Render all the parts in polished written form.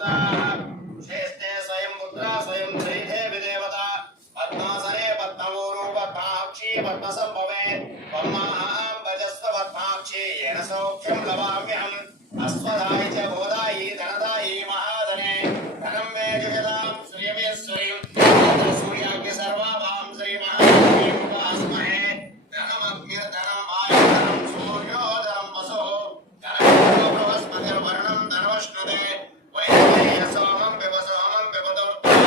श्रेष्ठे स्वयं पुत्रा स्वयं श्रीदेवी देवता पद्मासने पद्मवोरू पद्माक्षी पद्मसंभवे पद्मां भजस्व पद्माक्षी येन सौख्यं लभाम्यहम् अस्वदाय च बोधायि धनदायि महाधने धनं मे जुगतां श्रियमेश्वरीं सूर्याग्नि सर्वाभां श्रीमहालक्ष्मीं उपास्महे धनमग्निर्धनम् आयुर्धनं सूर्योधनं वसुः धनं बृहस्पतिर्वर्णं धनवष्णुते वैदेह्य सोमं पिबतोर्पः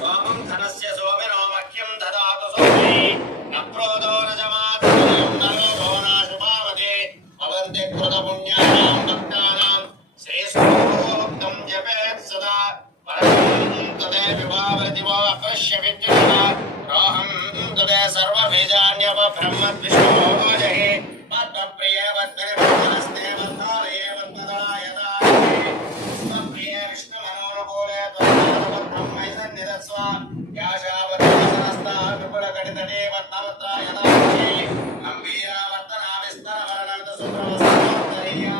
सोमं धनस्य सोमिनो मह्यं ददातु सोमी न क्रोधो न जमात् न लोभो नाशुभावते भवन्ति कृतपुण्यानां भक्तानां श्रेष्ठोक्तं जपेत् सदा परं तदे विभावति वा अपश्य विद्युतः रोहं तदे सर्वबीजान्यवब्रह्मद्विष्णो जहि पद्मप्रिये वद्मनिर्मलस्ते वद्धारये वद्मदायताये स्वप्रिये विष्णुमनोनुकूले त्वत्पादपद्मं सन्निधत्स्व याशावद्मसनस्ता विपुलकटितटे वद्मवत्रायताये गम्भीरावर्तना विस्तरवर्णन्तसुप्रवस्तोत्तरीया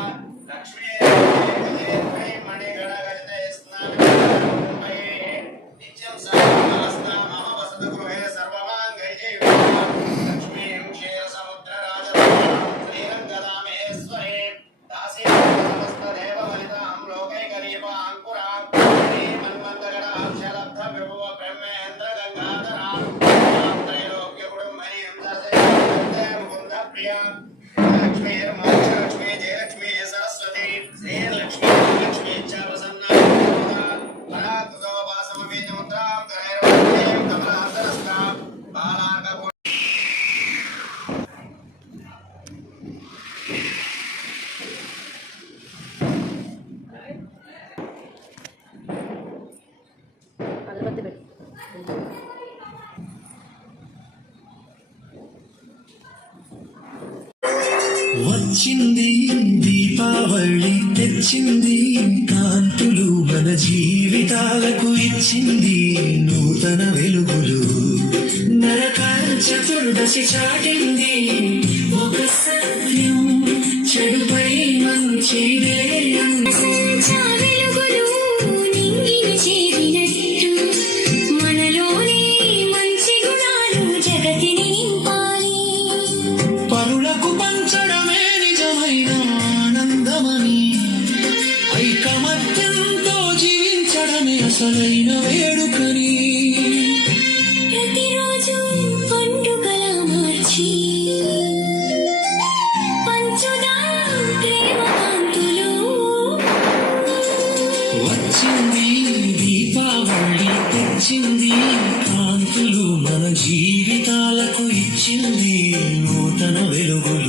लक्ष्मी मणिगणगजते स्नानकुम्भये नित्यं सर्वमस्ता मम वसतगृहे सर्वमाङ्गल्ये लक्ष्मीं क्षीरसमुद्रराजधानीं श्रीरङ्गदामेश्वरीं दासीं समस्तदेववनितां लोकैकदीपाङ्कुरां श्रीमन्मन्दगणाक्षलब्धविभुव ब्रह्मेन्द्रगङ्गाधरां त्रैलोक्यकुटुम्बनीं दर्शयन्ते मुकुन्दप्रियां लक्ष्मीर्मोक्षलक्ष्मी जयलक्ष्मी सरस्वती श्रीलक्ष्मी लक्ष्मी च प्रसन्ना पराकृतो वासमबीजमुद्रां करैर्वन्दें कमलासनस्तां बालार्कपुण्य వచ్చింది దీపావళి తెచ్చింది కాంతులు మన జీవితాలకు ఇచ్చింది నూతన వెలుగులు నరకాల చతుర్దశి చాటింది ఒక సత్యం చెడుపై మంచిదే పరులకు పంచడమే నిజమైన ఆనందమని ఐకమత్యంతో జీవించడమే అసలైన వేడుకని ప్రతిరోజు పండుగల మార్చి పంచుదాం ప్రేమ కాంతులు వచ్చింది దీపావళి తెచ్చింది కాంతులు మన జీవితాలకు ఇచ్చింది నూతన వెలుగులు